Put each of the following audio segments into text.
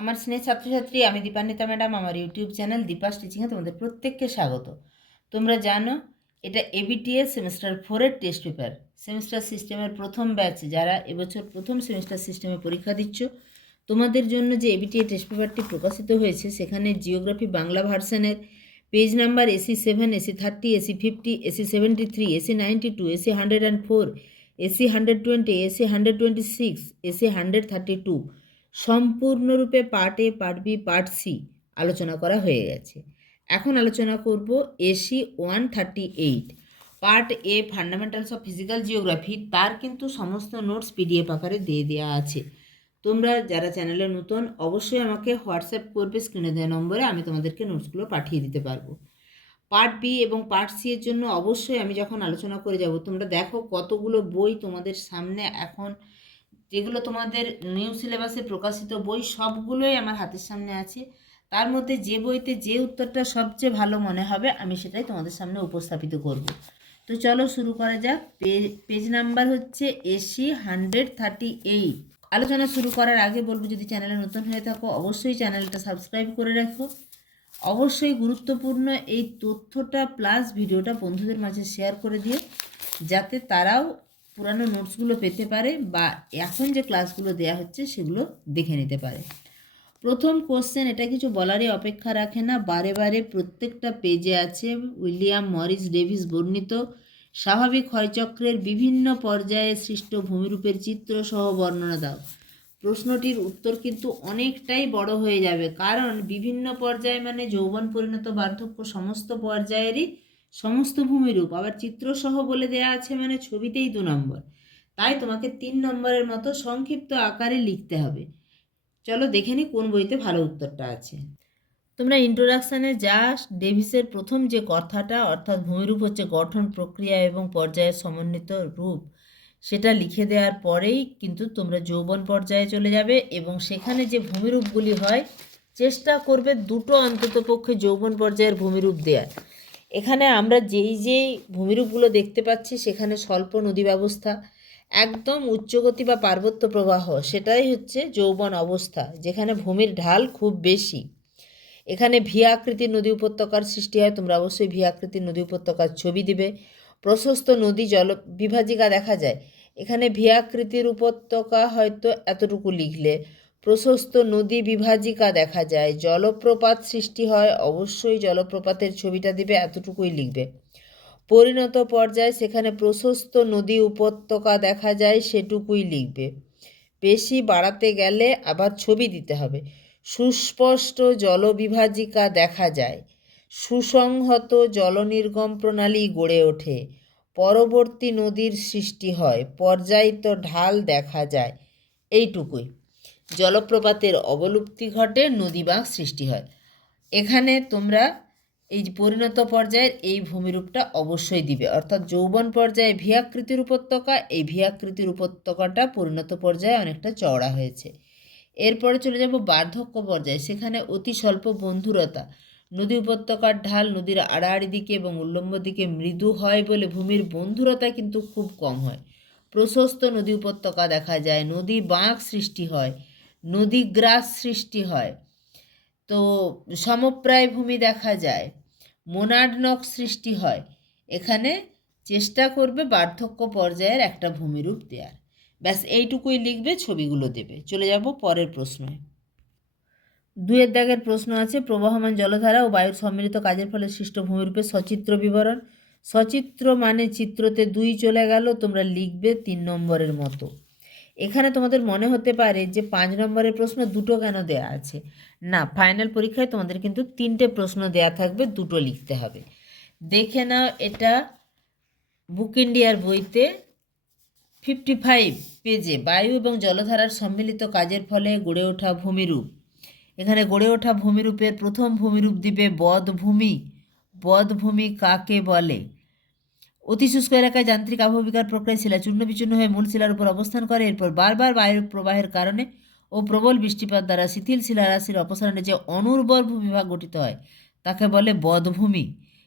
আমার স্নেহ ছাত্রছাত্রী, আমি দীপান্বিতা ম্যাডাম। আমার ইউটিউব চ্যানেল দীপাস টিচিংয়ে তোমাদের প্রত্যেককে স্বাগত। তোমরা জানো এটা এবিটিএস সেমিস্টার 4-এর টেস্ট পেপার। সেমিস্টার সিস্টেমের প্রথম ব্যাচ যারা এবছর প্রথম সেমিস্টার সিস্টেমে পরীক্ষা দিচ্ছ, তোমাদের জন্য যে এবিটিএ টেস্ট পেপারটি প্রকাশিত হয়েছে সেখানে জিওগ্রাফি বাংলা ভার্সনের page number AC7, AC30, AC50, AC73, AC92, AC104, AC120, AC126, AC132 সম্পূর্ণরূপে part A, part B, part C আলোচনা করা হয়ে গেছে। এখন আলোচনা করব AC138 part A fundamentals of physical geography. তার কিন্তু সমস্ত নোটস পিডিএফ আকারে দিয়ে দেওয়া আছে। তোমরা যারা চ্যানেলে নতুন অবশ্যই আমাকে হোয়াটসঅ্যাপ করবে, স্ক্রিনে দেওয়া নম্বরে আমি তোমাদেরকে নোটসগুলো পাঠিয়ে দিতে পারবো। পার্ট বি এবং পার্ট সি এর জন্য অবশ্যই আমি যখন আলোচনা করে যাব, তোমরা দেখো কতগুলো বই তোমাদের সামনে এখন, যেগুলো তোমাদের নিউ সিলেবাসে প্রকাশিত বই সবগুলোই আমার হাতের সামনে আছে। তার মধ্যে যে বইতে যে উত্তরটা সবচেয়ে ভালো মনে হবে আমি সেটাই তোমাদের সামনে উপস্থাপিত করব। তো চলো শুরু করা যাক। পেজ নাম্বার হচ্ছে AC138। আলোচনা শুরু করার আগে বলবো, যদি চ্যানেলে নতুন হয়ে থাকো অবশ্যই চ্যানেলটা সাবস্ক্রাইব করে রাখো। অবশ্যই গুরুত্বপূর্ণ এই তথ্যটা প্লাস ভিডিওটা বন্ধুদের মাঝে শেয়ার করে দিও, যাতে তারাও পুরানো নোটসগুলো পেতে পারে বা এখন যে ক্লাসগুলো দেয়া হচ্ছে সেগুলো দেখে নিতে পারে। প্রথম কোশ্চেন, এটা কিছু বলারই অপেক্ষা রাখে না, বারে বারে প্রত্যেকটা পেজে আছে। উইলিয়াম মরিস ডেভিস বর্ণিত স্বাভাবিক ক্ষয়চক্রের বিভিন্ন পর্যায়ে সৃষ্ট ভূমিরূপের চিত্র সহ বর্ণনা দাও। প্রশ্নটির উত্তর কিন্তু অনেকটাই বড় হয়ে যাবে, কারণ বিভিন্ন পর্যায়ে মানে যৌবন, পরিণত, বার্ধক্য সমস্ত পর্যায়েরই সমস্ত ভূমিরূপ, আবার চিত্রসহ বলে দেয়া আছে মানে ছবিতেই 2 নম্বর। তাই তোমাকে 3 নম্বরের মতো সংক্ষিপ্ত আকারে লিখতে হবে। চলো দেখে নিই কোন বইতে ভালো উত্তরটা আছে। তোমরা ইন্ট্রোডাকশানে যা ডেভিসের প্রথম যে কথাটা, অর্থাৎ ভূমিরূপ হচ্ছে গঠন, প্রক্রিয়া এবং পর্যায়ের সমন্বিত রূপ, সেটা লিখে দেওয়ার পরেই কিন্তু তোমরা যৌবন পর্যায়ে চলে যাবে এবং সেখানে যে ভূমিরূপগুলি হয় চেষ্টা করবে দুটো অন্ততপক্ষে যৌবন পর্যায়ের ভূমিরূপ দেওয়ার। এখানে আমরা যেই ভূমিরূপগুলো দেখতে পাচ্ছি সেখানে স্বল্প নদী ব্যবস্থা, একদম উচ্চগতি বা পার্বত্য প্রবাহ, সেটাই হচ্ছে যৌবন অবস্থা, যেখানে ভূমির ঢাল খুব বেশি। এখানে ভি আকৃতির নদী উপত্যকার সৃষ্টি হয়, তোমরা অবশ্যই ভি আকৃতির নদী উপত্যকার ছবি দিবে। প্রশস্ত নদী জল বিভাজিকা দেখা যায়, এখানে ভি আকৃতির উপত্যকা হয়তো এতটুকু লিখলে। প্রশস্ত নদী বিভাজিকা দেখা যায়, জলপ্রপাত সৃষ্টি হয়, অবশ্যই জলপ্রপাতের ছবিটা দিবে, এতটুকুই লিখবে। পরিণত পর্যায়ে সেখানে প্রশস্ত নদী উপত্যকা দেখা যায়, সেটুকুই লিখবে। বেশি বাড়াতে গেলে আবার ছবি দিতে হবে। সুস্পষ্ট জলবিভাজিকা দেখা যায়, সুসংহত জলনির্গম প্রণালী গড়ে ওঠে, পরবর্তী নদীর সৃষ্টি হয়, পর্যায়িত ঢাল দেখা যায়, এইটুকুই। জলপ্রপাতের অবলুপ্তি ঘটে, নদী বাঁক সৃষ্টি হয়। এখানে তোমরা এই যে পরিণত পর্যায়ের এই ভূমিরূপটা অবশ্যই দিবে, অর্থাৎ যৌবন পর্যায়ে ভি আকৃতির উপত্যকা, এই ভি আকৃতির উপত্যকাটা পরিণত পর্যায়ে অনেকটা চওড়া হয়েছে। এরপরে চলে যাব বার্ধক্য পর্যায়ে, সেখানে অতি স্বল্প বন্ধুরতা, নদী উপত্যকার ঢাল নদীর আড়াআড়ি দিকে এবং উল্লম্ব দিকে মৃদু হয় বলে ভূমির বন্ধুরতা কিন্তু খুব কম হয়। প্রশস্ত নদী উপত্যকা দেখা যায়, নদী বাঁক সৃষ্টি হয়, নদী গ্রাস সৃষ্টি হয়, তো সমপ্রায় ভূমি দেখা যায়, মোনাডনক সৃষ্টি হয়। এখানে চেষ্টা করবে বার্ধক্য পর্যায়ের একটা ভূমিরূপ দেওয়ার। ব্যাস এইটুকুই লিখবে, ছবিগুলো দেবে। চলে যাব পরের প্রশ্নে। 2-এর দাগের প্রশ্ন আছে, প্রবাহমান জলধারা ও বায়ুর সম্মিলিত কাজের ফলে সৃষ্ট ভূমিরূপের সচিত্র বিবরণ। সচিত্র মানে চিত্রতে 2 চলে গেল, তোমরা লিখবে 3 নম্বরের মতো। এখানে তোমাদের মনে হতে পারে যে 5 নম্বরের প্রশ্ন দুটো কেন দেয়া আছে। না, ফাইনাল পরীক্ষায় তোমাদের কিন্তু 3টে প্রশ্ন দেয়া থাকবে, দুটো লিখতে হবে। দেখে নাও, এটা বুক ইন্ডিয়ার বইতে 55 পেজে বায়ু এবং জলধারার সম্মিলিত কাজের ফলে গড়ে ওঠা ভূমিরূপ। এখানে গড়ে ওঠা ভূমিরূপের প্রথম ভূমিরূপ দিবে বধভূমি। বধভূমি কাকে বলে? অতি শুষ্ক এলাকায় যান্ত্রিক আবহবিকার প্রক্রিয়ায় শিলা চূর্ণ বিচূর্ণ হয়ে মূল শিলার উপর অবস্থান করে, এরপর বারবার বায়ুর প্রবাহের কারণে ও প্রবল বৃষ্টিপাত দ্বারা শিথিল শিলারাশির অপসারণে যে অনুর্বর ভূমিভাগ গঠিত হয় তাকে বলে বধভূমি।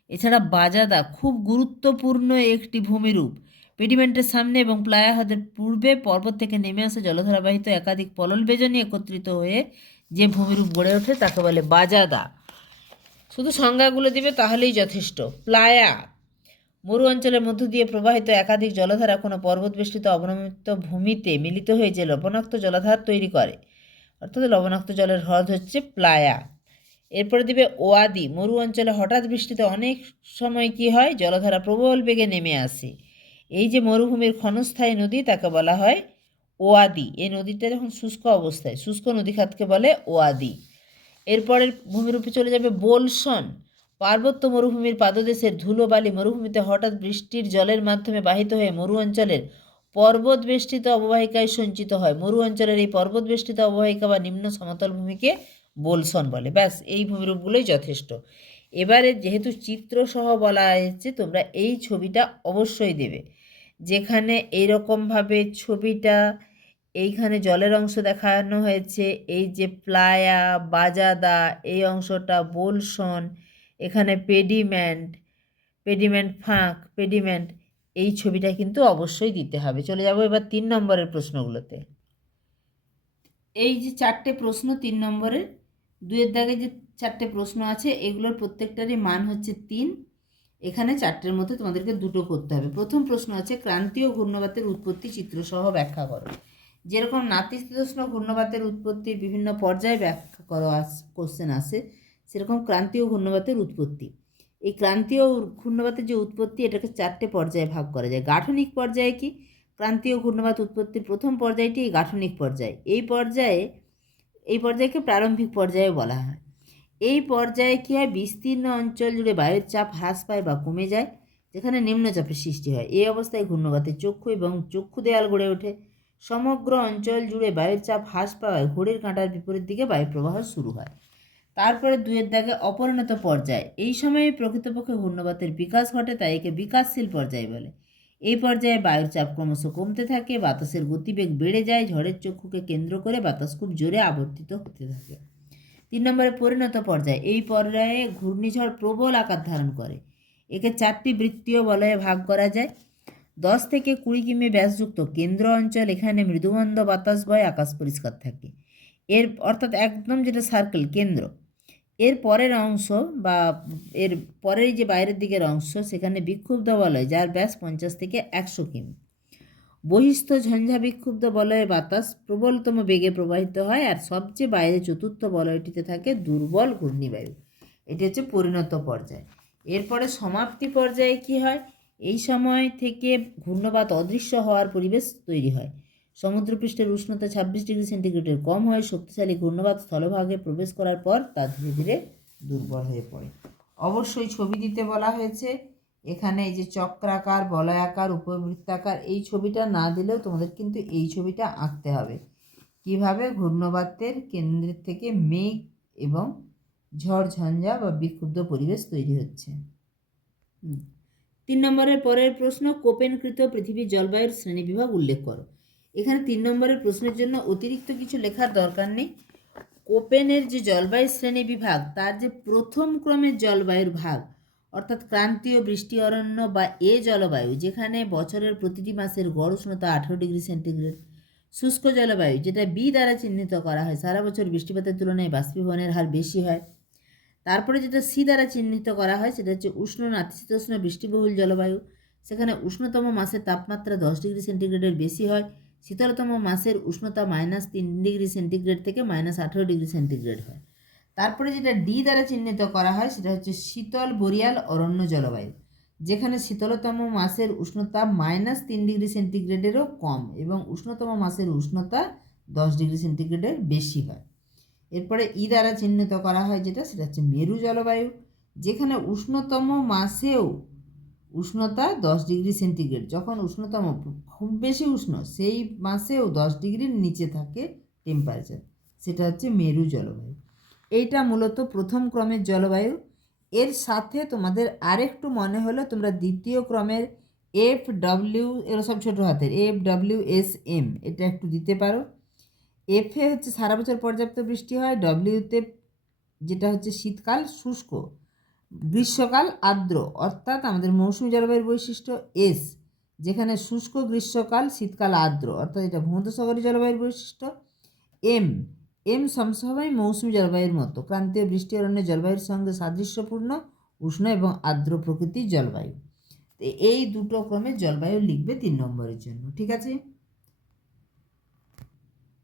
এছাড়া বাজাদা খুব গুরুত্বপূর্ণ একটি ভূমিরূপ। পেডিমেন্টের সামনে এবং প্লায়া হ্রদের পূর্বে পর্বত থেকে নেমে আসে জলধারাবাহিত একাধিক পলল বেজনী একত্রিত হয়ে যে ভূমিরূপ গড়ে ওঠে তাকে বলে বাজাদা। শুধু সংজ্ঞাগুলো দিবে তাহলেই যথেষ্ট। প্লায়া, মরু অঞ্চলের মধ্য দিয়ে প্রবাহিত একাধিক জলধারা কোনো পর্বতবেষ্টিত অবনমিত ভূমিতে মিলিত হয়ে যে লবণাক্ত জলাধার তৈরি করে, অর্থাৎ লবণাক্ত জলের হ্রদ হচ্ছে প্লায়া। এরপরে দিবে ওয়াদি, মরু অঞ্চলে হঠাৎ বৃষ্টিতে অনেক সময় কি হয়, জলধারা প্রবল বেগে নেমে আসে। এই যে মরুভূমির ক্ষণস্থায়ী নদী তাকে বলা হয় ওয়াদি। এই নদীটা যখন শুষ্ক অবস্থায়, শুষ্ক নদীখাতকে বলে ওয়াদি। এরপরের ভূমিরূপে চলে যাবে বোলসন, পার্বত্য মরুভূমির পাদদেশের ধুলোবালি মরুভূমিতে হঠাৎ বৃষ্টির জলের মাধ্যমে বাহিত হয়ে মরু অঞ্চলের পর্বত বেষ্টিত অববাহিকায় সঞ্চিত হয়। মরু অঞ্চলের এই পর্বত বেষ্টিত অববাহিকা বা নিম্ন সমতল ভূমিকে বোলসন বলে। ব্যাস, এই ভূমিরূপগুলোই যথেষ্ট। এবারে যেহেতু চিত্রসহ বলা হয়েছে, তোমরা এই ছবিটা অবশ্যই দেবে। যেখানে এইরকমভাবে ছবিটা, এইখানে জলের অংশ দেখানো হয়েছে, এই যে প্লায়া, বাজাদা, এই অংশটা বোলসন, এখানে পেডিমেন্ট ফাঁক, পেডিমেন্ট, এই ছবিটা কিন্তু অবশ্যই দিতে হবে। চলে যাব এবার 3 নম্বরের প্রশ্নগুলোতে। এই যে 4টে প্রশ্ন 3 নম্বরের, 2-এর দাগে যে 4টে প্রশ্ন আছে, এগুলোর প্রত্যেকটারই মান হচ্ছে 3। এখানে 4টের মধ্যে তোমাদেরকে 2টো করতে হবে। প্রথম প্রশ্ন আছে ক্রান্তীয় ঘূর্ণবাতের উৎপত্তি চিত্রসহ ব্যাখ্যা করো। যেরকম নাতিশীতোষ্ণ ঘূর্ণবাতের উৎপত্তির বিভিন্ন পর্যায়ে ব্যাখ্যা করো কোশ্চেন আসে, সেরকম ক্রান্তীয় ঘূর্ণবাতের উৎপত্তি। এই ক্রান্তীয় ঘূর্ণবাতের যে উৎপত্তি, এটাকে 4টে পর্যায়ে ভাগ করা যায়। গাঠনিক পর্যায়ে কি, ক্রান্তীয় ঘূর্ণবাত উৎপত্তির প্রথম পর্যায়টি গাঠনিক পর্যায়। এই পর্যায়কে প্রারম্ভিক পর্যায়ে বলা হয়। এই পর্যায়ে কী হয়, বিস্তীর্ণ অঞ্চল জুড়ে বায়ুর চাপ হ্রাস পায় বা কমে যায়, যেখানে নিম্নচাপের সৃষ্টি হয়। এই অবস্থায় ঘূর্ণবাতের চক্ষু এবং চক্ষু দেয়াল গড়ে ওঠে। সমগ্র অঞ্চল জুড়ে বায়ুর চাপ হ্রাস পাওয়ায় ঘড়ির কাঁটার বিপরীত দিকে বায়ুপ্রবাহ শুরু হয়। তারপরে 2-এর দাগে অপরিণত পর্যায়। এই সময়ে প্রকৃতপক্ষে ঘূর্ণবাতের বিকাশ ঘটে, তাই একে বিকাশশীল পর্যায় বলে। এই পর্যায়ে বায়ুর চাপ ক্রমশ কমতে থাকে, বাতাসের গতিবেগ বেড়ে যায়, ঝড়ের চক্ষুকে কেন্দ্র করে বাতাস খুব জোরে আবর্তিত হতে থাকে। 3 নম্বরে পরিণত পর্যায়। এই পর্যায়ে ঘূর্ণিঝড় প্রবল আকার ধারণ করে। একে 4টি বৃত্তীয় বলয়ে ভাগ করা যায়। 10 থেকে 20 কিমি ব্যাসযুক্ত কেন্দ্র অঞ্চল, এখানে মৃদুমন্দ বাতাস বয়, আকাশ পরিষ্কার থাকে। অর্থাৎ একদম যেটা সার্কেল কেন্দ্র, এর পরের অংশ বা এর পরের যে বাইরের দিকের অংশ, সেখানে বিক্ষুব্ধ বলয়, যার ব্যাস 50 থেকে 100 কিমি। বহিস্থ ঝঞ্ঝা বিক্ষুব্ধ বলয়ে বাতাস প্রবলতম বেগে প্রবাহিত হয়, আর সবচেয়ে বাইরে চতুর্থ বলয়টিতে থাকে দুর্বল ঘূর্ণিবায়ু। এটি হচ্ছে পরিণত পর্যায়। এরপরে সমাপ্তি পর্যায়ে কি হয়, এই সময় থেকে ঘূর্ণবাত অদৃশ্য হওয়ার পরিবেশ তৈরি হয়। সমুদ্রপৃষ্ঠের উষ্ণতা 26 ডিগ্রি সেন্টিগ্রেডের কম হয়। শক্তিশালী ঘূর্ণবাত স্থলভাগে প্রবেশ করার পর তা ধীরে ধীরে দুর্বল হয়ে পড়ে। অবশ্যই ছবি দিতে বলা হয়েছে। এখানে এই যে চক্রাকার, বলয়াকার, উপবৃত্তাকার, এই ছবিটা না দিলেও তোমাদের কিন্তু এই ছবিটা আঁকতে হবে। কিভাবে ঘূর্ণবাতের কেন্দ্রের থেকে মেঘ এবং ঝড় ঝঞ্ঝা বা বিক্ষুব্ধ পরিবেশ তৈরি হচ্ছে। 3 নম্বরের পরের প্রশ্ন, কোপেনকৃত পৃথিবীর জলবায়ুর শ্রেণীবিভাগ উল্লেখ করো। এখানে 3 নম্বরের প্রশ্নের জন্য অতিরিক্ত কিছু লেখার দরকার নেই। কোপেনের যে জলবায়ু শ্রেণী বিভাগ, তার যে প্রথম ক্রমের জলবায়ুর ভাগ, অর্থাৎ ক্রান্তীয় বৃষ্টি অরণ্য বা জলবায়ু, যেখানে বছরের প্রতিটি মাসের গড় উষ্ণতা 18 ডিগ্রি সেন্টিগ্রেড। শুষ্ক জলবায়ু, যেটা বি দ্বারা চিহ্নিত করা হয়, সারা বছর বৃষ্টিপাতের তুলনায় বাষ্পীভবনের হার বেশি হয়। তারপরে যেটা সি দ্বারা চিহ্নিত করা হয়, সেটা হচ্ছে উষ্ণ নাতিশীতোষ্ণ বৃষ্টিবহুল জলবায়ু, সেখানে উষ্ণতম মাসের তাপমাত্রা 10 ডিগ্রি সেন্টিগ্রেডের বেশি হয়, শীতলতম মাসের উষ্ণতা -3 ডিগ্রি সেন্টিগ্রেড থেকে -18 ডিগ্রি সেন্টিগ্রেড হয়। তারপরে যেটা ডি দ্বারা চিহ্নিত করা হয়, সেটা হচ্ছে শীতল বরিয়াল অরণ্য জলবায়ু, যেখানে শীতলতম মাসের উষ্ণতা -3 ডিগ্রি সেন্টিগ্রেডেরও কম এবং উষ্ণতম মাসের উষ্ণতা 10 ডিগ্রি সেন্টিগ্রেডের বেশি হয়। এরপরে ই দ্বারা চিহ্নিত করা হয় সেটা হচ্ছে মেরু জলবায়ু, যেখানে উষ্ণতম মাসেও উষ্ণতা 10 ডিগ্রি সেন্টিগ্রেড, যখন উষ্ণতম খুব বেশি উষ্ণ সেই মাসেও 10 ডিগ্রির নিচে থাকে টেম্পারেচার, সেটা হচ্ছে মেরু জলবায়ু। এইটা মূলত প্রথম ক্রমের জলবায়ু। এর সাথে তোমাদের আরেকটু মনে হলো, তোমরা দ্বিতীয় ক্রমের FW, এরা সব ছোটো হাতের, FWSM এটা একটু দিতে পারো। এফে হচ্ছে সারা বছর পর্যাপ্ত বৃষ্টি হয়, ডব্লিউতে যেটা হচ্ছে শীতকাল শুষ্ক, গ্রীষ্মকাল আর্দ্র, অর্থাৎ আমাদের মৌসুমী জলবায়ুর বৈশিষ্ট্য। এস, যেখানে শুষ্ক গ্রীষ্মকাল, শীতকাল আর্দ্র, অর্থাৎ এটা ভূমধ্যসাগরীয় জলবায়ুর বৈশিষ্ট্য। এম, এম সমসাময়িক মৌসুমী জলবায়ুর মতো ক্রান্তীয় বৃষ্টি অরণ্য জলবায়ুর সঙ্গে সাদৃশ্যপূর্ণ উষ্ণ এবং আর্দ্র প্রকৃতির জলবায়ু। তো এই দুটো ক্রমে জলবায়ু লিখবে 3 নম্বরের জন্য, ঠিক আছে।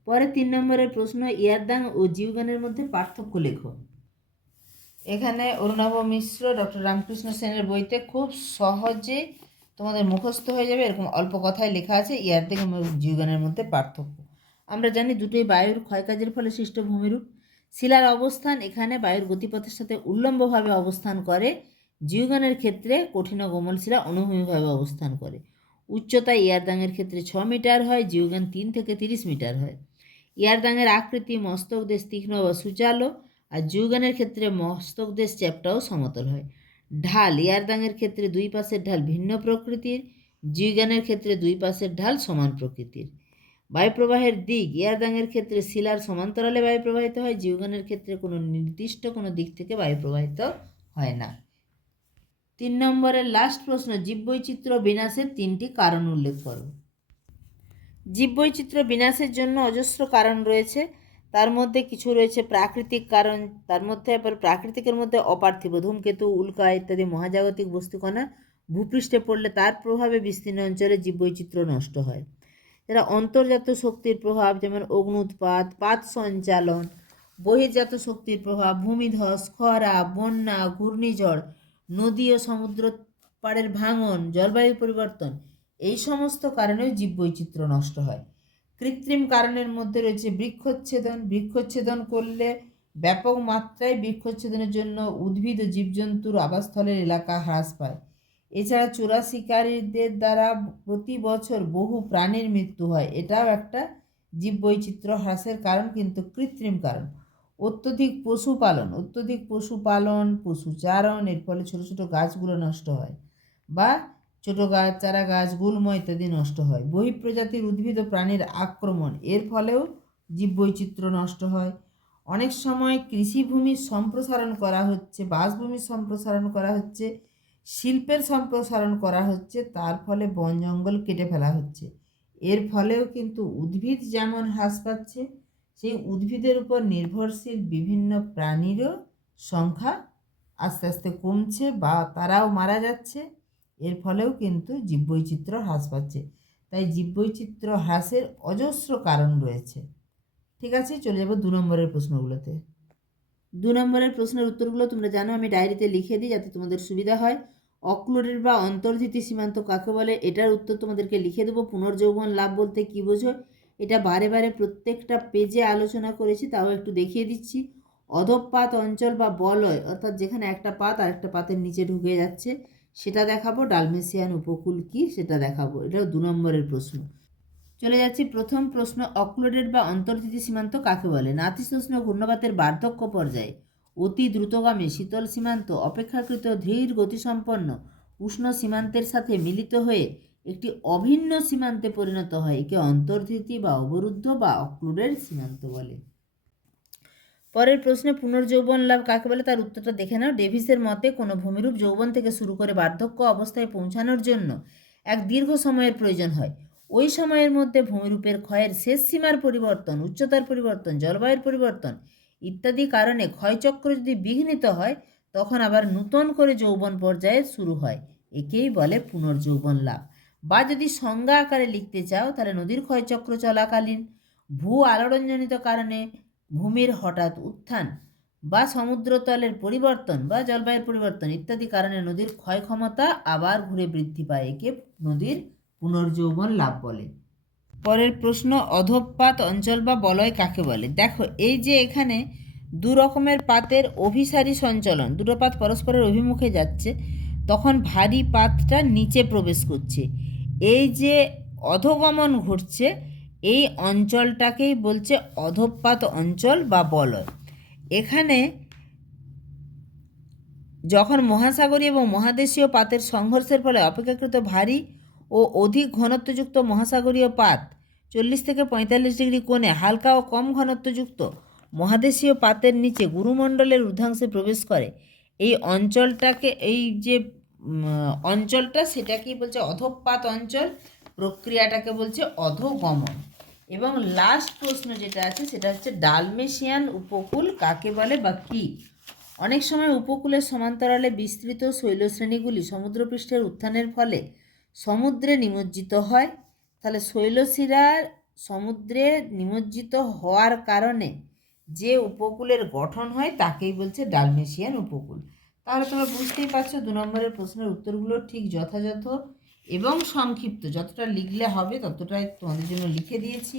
পরে 3 নম্বরের প্রশ্ন, ইয়ারদাং ও জিউগানের মধ্যে পার্থক্য লেখো। এখানে অরুণাভ মিশ্র, ডক্টর রামকৃষ্ণ সেনের বইতে খুব সহজে তোমাদের মুখস্থ হয়ে যাবে, এরকম অল্প কথায় লেখা আছে ইয়ারদাং এবং জিউগানের মধ্যে পার্থক্য। আমরা জানি দুটোই বায়ুর ক্ষয়কাজের ফলে সৃষ্ট ভূমিরূপ। শিলার অবস্থান এখানে বায়ুর গতিপথের সাথে উল্লম্বভাবে অবস্থান করে, জিউগানের ক্ষেত্রে কঠিন ও কোমল শিলা অনুভূমিকভাবে অবস্থান করে। উচ্চতা ইয়ারদাংয়ের ক্ষেত্রে 6 মিটার হয়, জিউগান 3 থেকে 30 মিটার হয়। ইয়ারদাংয়ের আকৃতি মস্তক দেশ তীক্ষ্ণ বা সূচালো, আর জিউগানের ক্ষেত্রে মস্তক দেশ চ্যাপ্টা ও সমতল হয়। ঢাল ইয়ারদাংয়ের ক্ষেত্রে দুই পাশের ঢাল ভিন্ন প্রকৃতির, জিউগানের ক্ষেত্রে দুই পাশের ঢাল সমান প্রকৃতির। বায়ুপ্রবাহের দিক ইয়ারদাংয়ের ক্ষেত্রে শিলার সমান্তরালে বায়ু প্রবাহিত হয়, জিউগানের ক্ষেত্রে কোনো নির্দিষ্ট কোনো দিক থেকে বায়ু প্রবাহিত হয় না। 3 নম্বরের লাস্ট প্রশ্ন, জীববৈচিত্র্য বিনাশের 3টি কারণ উল্লেখ করো। জীববৈচিত্র্য বিনাশের জন্য অজস্র কারণ রয়েছে, তার মধ্যে কিছু রয়েছে প্রাকৃতিক কারণ, তার মধ্যে আবার প্রাকৃতিকের মধ্যে অপার্থিব ধূমকেতু, উল্কা ইত্যাদি মহাজাগতিক বস্তুকণা ভূপৃষ্ঠে পড়লে তার প্রভাবে বিস্তীর্ণ অঞ্চলে জীববৈচিত্র্য নষ্ট হয়। এরা অন্তর্জাত শক্তির প্রভাব, যেমন অগ্নুৎপাত, পাত সঞ্চালন, বহির্জাত শক্তির প্রভাব, ভূমিধস, খরা, বন্যা, ঘূর্ণিঝড়, নদী ও সমুদ্র পাড়ের ভাঙন, জলবায়ু পরিবর্তন, এই সমস্ত কারণেও জীববৈচিত্র্য নষ্ট হয়। কৃত্রিম কারণের মধ্যে রয়েছে বৃক্ষচ্ছেদন। বৃক্ষচ্ছেদন করলে ব্যাপক মাত্রায় বৃক্ষচ্ছেদনের জন্য উদ্ভিদ ও জীবজন্তুর আবাসস্থলের এলাকা হ্রাস পায়। এছাড়া চোরা শিকারীদের দ্বারা প্রতি বছর বহু প্রাণীর মৃত্যু হয়, এটাও একটা জীববৈচিত্র্য হ্রাসের কারণ, কিন্তু কৃত্রিম কারণ। অত্যধিক পশুপালন, পশুচারণ, এর ফলে ছোটো ছোটো গাছগুলো নষ্ট হয়, বা ছোটো গাছ, চারা গাছ, গুল্ম ইত্যাদি নষ্ট হয়। বহিঃপ্রজাতির উদ্ভিদ ও প্রাণীর আক্রমণ, এর ফলেও জীববৈচিত্র্য নষ্ট হয়। অনেক সময় কৃষিভূমির সম্প্রসারণ করা হচ্ছে, বাসভূমির সম্প্রসারণ করা হচ্ছে, শিল্পের সম্প্রসারণ করা হচ্ছে, তার ফলে বন জঙ্গল কেটে ফেলা হচ্ছে। এর ফলেও কিন্তু উদ্ভিদ যেমন হ্রাস পাচ্ছে, সেই উদ্ভিদের উপর নির্ভরশীল বিভিন্ন প্রাণীরও সংখ্যা আস্তে আস্তে কমছে বা তারাও মারা যাচ্ছে। এর ফলেও কিন্তু জীববৈচিত্র্য হ্রাস পাচ্ছে। তাই জীববৈচিত্র্য হ্রাসের অজস্র কারণ রয়েছে, ঠিক আছে। চলে যাব 2 নম্বরের প্রশ্নগুলোতে। 2 নম্বরের প্রশ্নের উত্তরগুলো তোমরা জানো, আমি ডায়েরিতে লিখে দিই যাতে তোমাদের সুবিধা হয়। অক্লোডেড বা অন্তর্ধিতি সীমান্ত কাকে বলে, এটার উত্তর তোমাদেরকে লিখে দেবো। পুনর্যৌবন লাভ বলতে কী বোঝো, এটা বারে বারে প্রত্যেকটা পেজে আলোচনা করেছি, তাও একটু দেখিয়ে দিচ্ছি। অধঃপাত অঞ্চল বা বলয়, অর্থাৎ যেখানে একটা পাত আর একটা পাতের নিচে ঢুকে যাচ্ছে, সেটা দেখাবো। ডালমেসিয়ান উপকূল কি, সেটা দেখাবো। এটাও 2 নম্বরের প্রশ্ন। চলে যাচ্ছি প্রথম প্রশ্ন, অক্লোডেড বা অন্তর্ধিতি সীমান্ত কাকে বলে। নাতিশীতোষ্ণ ঘূর্ণবাতের বার্ধক্য পর্যায়ে অতি দ্রুতগামী শীতল সীমান্ত অপেক্ষাকৃত ধীর গতিসম্পন্ন উষ্ণ সীমান্তের সাথে মিলিত হয়ে একটি অভিন্ন সীমান্তে পরিণত হয়, একে অন্তর্ধিতি বা অবরুদ্ধ বা অক্লুডেড সীমান্ত বলে। পরের প্রশ্নে পুনর্যৌবন লাভ কাকে বলে, তার উত্তরটা দেখে নাও। ডেভিসের মতে কোনো ভূমিরূপ যৌবন থেকে শুরু করে বার্ধক্য অবস্থায় পৌঁছানোর জন্য এক দীর্ঘ সময়ের প্রয়োজন হয়। ওই সময়ের মধ্যে ভূমিরূপের ক্ষয়ের শেষ সীমার পরিবর্তন, উচ্চতার পরিবর্তন, জলবায়ুর পরিবর্তন ইত্যাদি কারণে ক্ষয়চক্র যদি বিঘ্নিত হয়, তখন আবার নূতন করে যৌবন পর্যায়ে শুরু হয়, একেই বলে পুনর্যৌবন লাভ। বা যদি সংজ্ঞা আকারে লিখতে চাও, তাহলে নদীর ক্ষয়চক্র চলাকালীন ভূ আলোড়নজনিত কারণে ভূমির হঠাৎ উত্থান বা সমুদ্রতলের পরিবর্তন বা জলবায়ুর পরিবর্তন ইত্যাদি কারণে নদীর ক্ষয় ক্ষমতা আবার ঘুরে বৃদ্ধি পায়, একে নদীর পুনর্যৌবন লাভ বলে। পরের প্রশ্ন, অধঃপাত অঞ্চল বা বলয় কাকে বলে। দেখো, এই যে এখানে দু রকমের পাতের অভিসারী সঞ্চলন, দুটো পাত পরস্পরের অভিমুখে যাচ্ছে, তখন ভারী পাতটা নিচে প্রবেশ করছে, এই যে অধোগমন ঘটছে, এই অঞ্চলটাকেই বলছে অধঃপাত অঞ্চল বা বলয়। এখানে যখন মহাসাগরীয় এবং মহাদেশীয় পাতের সংঘর্ষের ফলে অপেক্ষাকৃত ভারী ও অধিক ঘনত্বযুক্ত মহাসাগরীয় পাত 40 থেকে 45 ডিগ্রি কোণে হালকা ও কম ঘনত্বযুক্ত মহাদেশীয় পাতের নিচে গুরুমণ্ডলের ঊর্ধ্বাংশে প্রবেশ করে, এই অঞ্চলটাকে, এই যে অঞ্চলটা, সেটাকেই বলছে অধঃপাত অঞ্চল, প্রক্রিয়াটাকে বলছে অধোগমন। এবং লাস্ট প্রশ্ন যেটা আছে সেটা হচ্ছে ডালমেশিয়ান উপকূল কাকে বলে বা কী? অনেক সময় উপকূলের সমান্তরালে বিস্তৃত শৈলশ্রেণীগুলি সমুদ্রপৃষ্ঠের উত্থানের ফলে সমুদ্রে নিমজ্জিত হয়। তাহলে শৈলশিরার সমুদ্রে নিমজ্জিত হওয়ার কারণে যে উপকূলের গঠন হয় তাকেই বলছে ডালমেশিয়ান উপকূল। তাহলে তোমরা বুঝতেই পারছো 2 নম্বরের প্রশ্নের উত্তরগুলো ঠিক যথাযথ এবং সংক্ষিপ্ত, যতটা লিখলে হবে ততটাই তোমাদের জন্য লিখে দিয়েছি।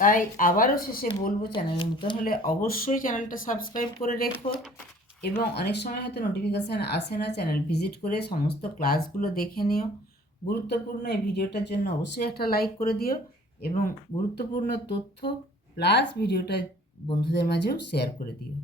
তাই আবারও শেষে বলবো, চ্যানেলে নতুন হলে অবশ্যই চ্যানেলটা সাবস্ক্রাইব করে রেখো এবং অনেক সময় হয়তো নোটিফিকেশান আসে না, চ্যানেল ভিজিট করে সমস্ত ক্লাসগুলো দেখে নিও। গুরুত্বপূর্ণ এই ভিডিওটার জন্য অবশ্যই একটা লাইক করে দিও এবং গুরুত্বপূর্ণ তথ্য প্লাস ভিডিওটা বন্ধুদের মাঝেও শেয়ার করে দিও।